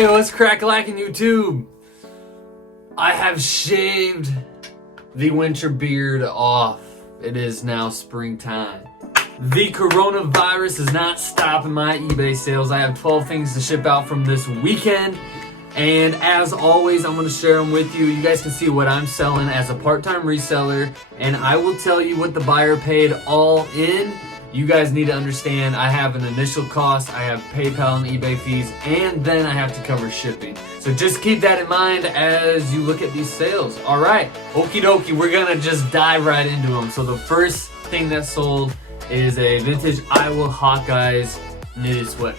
Hey, what's crack-lacking YouTube? I have shaved the winter beard off. It is now springtime. The coronavirus is not stopping my eBay sales. I have 12 things to ship out from this weekend. And as always, I'm going to share them with you. You guys can see what I'm selling as a part-time reseller. And I will tell you what the buyer paid all in. You guys need to understand I have an initial cost, I have PayPal and eBay fees, and then I have to cover shipping. So just keep that in mind as you look at these sales. All right, okie dokie, we're gonna just dive right into them. So the first thing that sold is a vintage Iowa Hawkeyes knitted sweater.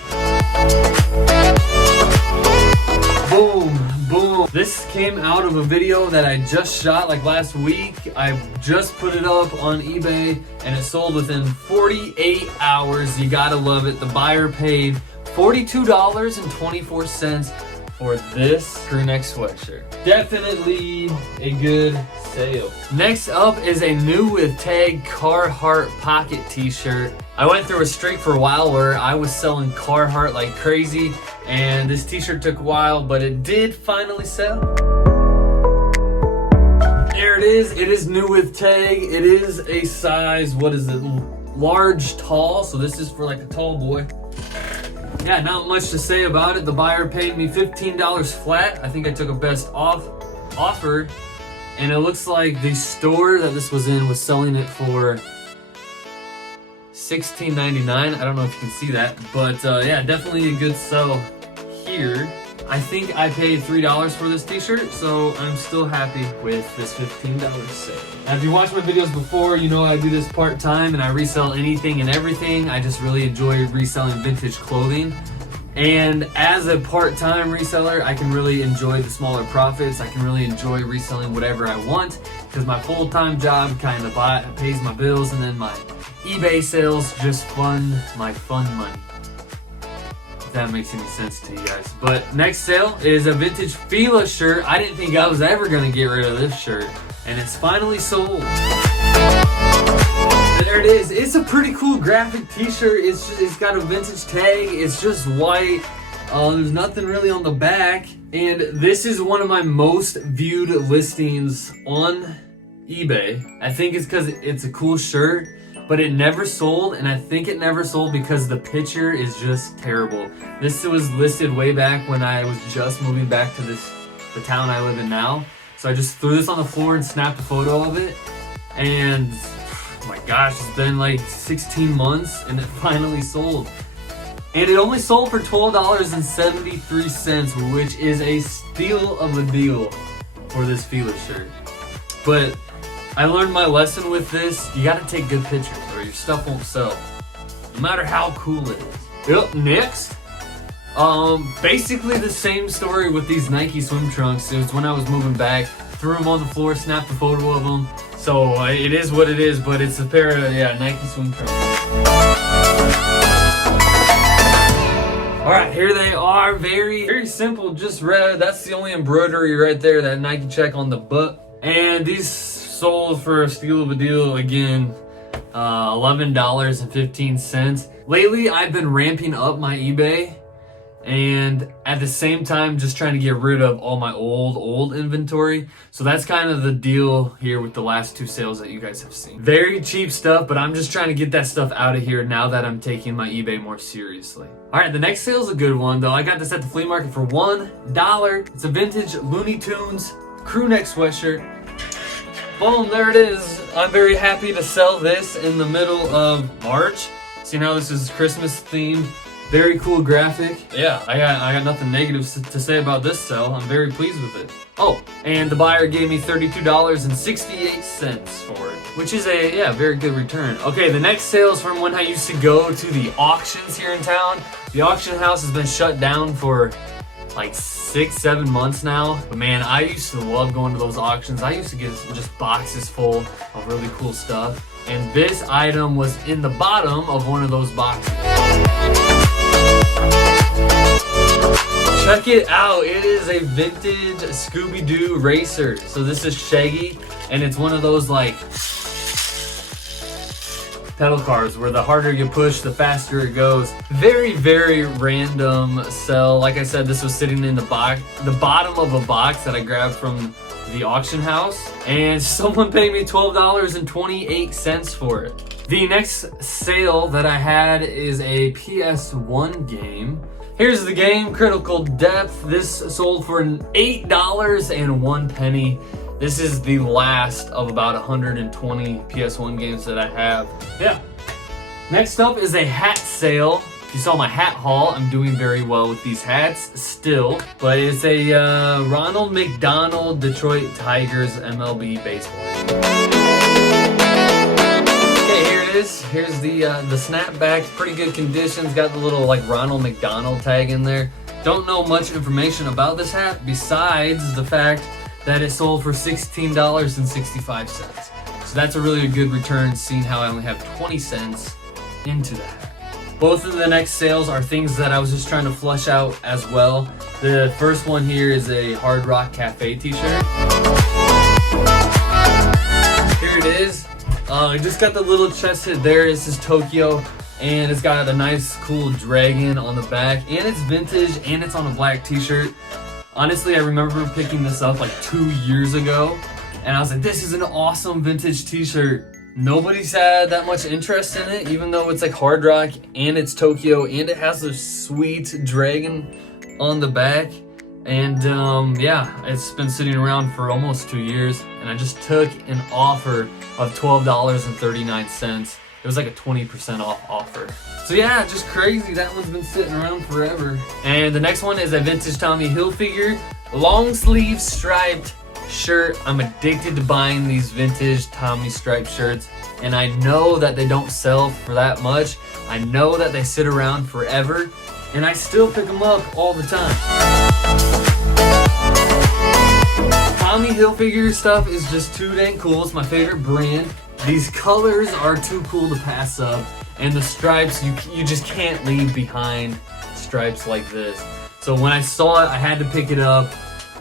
Boom, boom. This came out of a video that I just shot like last week. I just put it up on eBay and it sold within 48 hours. You gotta love it. The buyer paid $42.24 for this crew neck sweatshirt. Definitely a good sale. Next up is a new with tag Carhartt pocket t-shirt. I went through a streak for a while where I was selling Carhartt like crazy, and this t-shirt took a while, but it did finally sell. There it is. It is new with tag. It is a size, what is it? Large, tall. So this is for like a tall boy. Yeah, not much to say about it. The buyer paid me $15 flat. I think I took a best offer. And it looks like the store that this was in was selling it for $16.99. I don't know if you can see that, but yeah, definitely a good sell here. I think I paid $3 for this t-shirt, so I'm still happy with this $15 sale. Now, if you watched my videos before, you know I do this part-time and I resell anything and everything. I just really enjoy reselling vintage clothing. And as a part-time reseller, I can really enjoy the smaller profits. I can really enjoy reselling whatever I want because my full-time job kind of pays my bills, and then my eBay sales just fund my fun money. If that makes any sense to you guys. But next sale is a vintage Fila shirt. I didn't think I was ever gonna get rid of this shirt, and it's finally sold. There it is. It's a pretty cool graphic t-shirt. It's got a vintage tag. It's just white. There's nothing really on the back. And this is one of my most viewed listings on eBay. I think it's because it's a cool shirt, but it never sold, and I think it never sold because the picture is just terrible. This was listed way back when I was just moving back to the town I live in now. So I just threw this on the floor and snapped a photo of it, and oh my gosh, it's been like 16 months and it finally sold. And it only sold for $12.73, which is a steal of a deal for this Fila shirt. But I learned my lesson with this. You gotta take good pictures or your stuff won't sell, no matter how cool it is. Yep, next. Basically the same story with these Nike swim trunks. It was when I was moving back, threw them on the floor, snapped a photo of them. So it is what it is, but it's a pair of, Nike swim trunks. All right, here they are. Very, very simple, just red. That's the only embroidery right there, that Nike check on the butt. And these sold for a steal of a deal again, $11.15. Lately, I've been ramping up my eBay, and at the same time just trying to get rid of all my old inventory. So that's kind of the deal here with the last two sales that you guys have seen. Very cheap stuff, but I'm just trying to get that stuff out of here now that I'm taking my eBay more seriously. All right, the next sale is a good one though. I got this at the flea market for $1. It's a vintage Looney Tunes crew neck sweatshirt. Boom, there it is. I'm very happy to sell this in the middle of March. See how this is Christmas themed. Very cool graphic. Yeah, I got nothing negative to say about this sale. I'm very pleased with it. Oh, and the buyer gave me $32.68 for it, which is a very good return. Okay, the next sale is from when I used to go to the auctions here in town. The auction house has been shut down for like 6-7 months now, but man, I used to love going to those auctions. I used to get just boxes full of really cool stuff, and this item was in the bottom of one of those boxes. Check it out. It is a vintage Scooby-Doo racer. So this is Shaggy, and it's one of those like pedal cars, where the harder you push, the faster it goes. Very, very random sell. Like I said, this was sitting in the bottom of a box that I grabbed from the auction house, and someone paid me $12.28 for it. The next sale that I had is a PS1 game. Here's the game, Critical Depth. This sold for $8.01. This is the last of about 120 PS1 games that I have. Yeah. Next up is a hat sale. If you saw my hat haul, I'm doing very well with these hats still. But it's a Ronald McDonald Detroit Tigers MLB baseball. Okay, here it is. Here's the snapback. Pretty good conditions. Got the little like Ronald McDonald tag in there. Don't know much information about this hat besides the fact that it sold for $16.65. So that's a really good return, seeing how I only have 20 cents into the hat. Both of the next sales are things that I was just trying to flush out as well. The first one here is a Hard Rock Cafe t-shirt. Here it is. I just got the little chest hit there. This is Tokyo, and it's got a nice cool dragon on the back, and it's vintage, and it's on a black t-shirt. Honestly, I remember picking this up like 2 years ago, and I was like, this is an awesome vintage t-shirt. Nobody's had that much interest in it, even though it's like Hard Rock and it's Tokyo and it has a sweet dragon on the back. And yeah, it's been sitting around for almost 2 years, and I just took an offer of $12.39. It was like a 20% off offer. So yeah, just crazy. That one's been sitting around forever. And the next one is a vintage Tommy Hilfiger long sleeve striped shirt. I'm addicted to buying these vintage Tommy striped shirts, and I know that they don't sell for that much. I know that they sit around forever, and I still pick them up all the time. Tommy Hilfiger stuff is just too dang cool. It's my favorite brand. These colors are too cool to pass up, and the stripes, you just can't leave behind stripes like this. So when I saw it, I had to pick it up,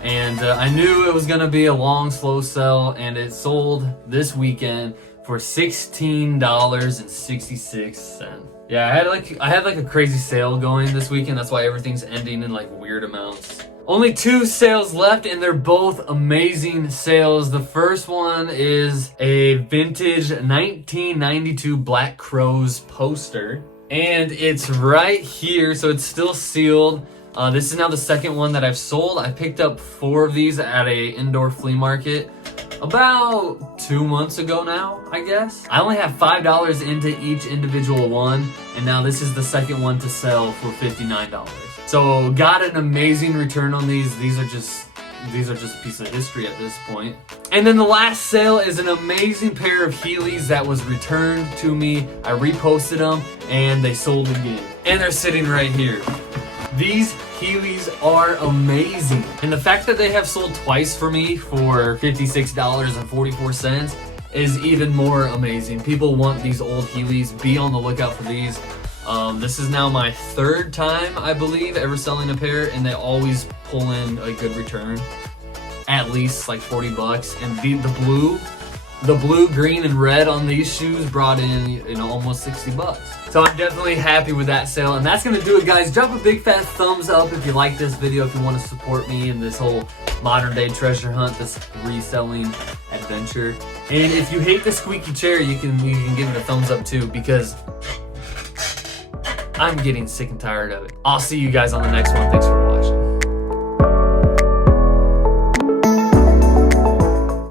and I knew it was gonna be a long, slow sell, and it sold this weekend for $16.66. Yeah, I had like a crazy sale going this weekend. That's why everything's ending in like weird amounts. Only 2 sales left, and they're both amazing sales. The first one is a vintage 1992 Black Crowes poster, and it's right here, so it's still sealed. This is now the second one that I've sold. I picked up 4 of these at a indoor flea market about 2 months ago now, I guess. I only have $5 into each individual one, and now this is the second one to sell for $59. So got an amazing return on these. These are just a piece of history at this point. And then the last sale is an amazing pair of Heelys that was returned to me. I reposted them and they sold again. And they're sitting right here. These Heelys are amazing. And the fact that they have sold twice for me for $56.44 is even more amazing. People want these old Heelys. Be on the lookout for these. This is now my 3rd time, I believe, ever selling a pair, and they always pull in a good return. At least like $40. And the blue, green, and red on these shoes brought in, almost $60. So I'm definitely happy with that sale. And that's gonna do it, guys. Drop a big fat thumbs up if you like this video, if you want to support me in this whole modern day treasure hunt, this reselling adventure. And if you hate the squeaky chair, you can give it a thumbs up too, because I'm getting sick and tired of it. I'll see you guys on the next one. Thanks for watching.